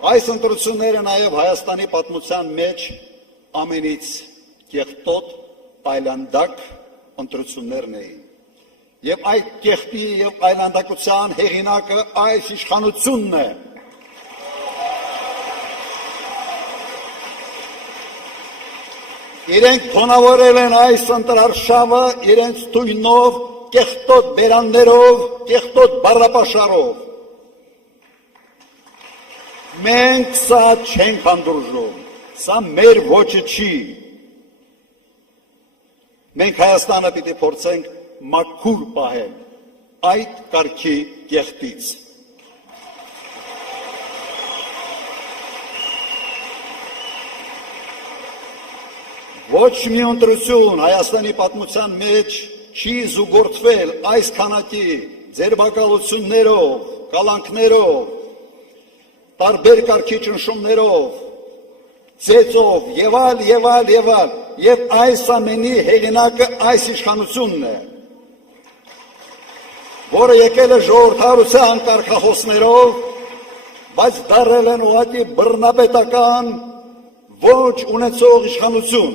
Այս ընտրությունները նաև Հայաստանի պատմության մեջ ամենից կեղտոտ, այլանդակ ընտրություններն էին։ Եվ այդ կեղտի և այլանդակության հեղինակը այս իշխանությունն է։ Իրենք թոնավորել են այս ընտրարշավը իրենց թույնով, կեղտոտ բերաններով, կեղտոտ բառապաշարով։ Մենք սա չենք հանդուրժում, սա մեր ոճը չի։ Մենք Հայաստանը պիտի փորձենք մաքուր պահել այդ կարգի կեղտից։ Ոչ մի ընտրություն Հայաստանի պատմության մեջ չի զուգորդվել այս քանակի ձերբակալություններով, կալանքներով, տարբեր կարգի ճնշումներով, ծեծով եւ այլ, եւ այս ամենի հեղինակը այս իշխանությունն է, որը եկել է ժողովրդարության կարգախոսներով, բայց դարձել են ուղղակի բռնապետական ոչ ունեցող իշխանություն։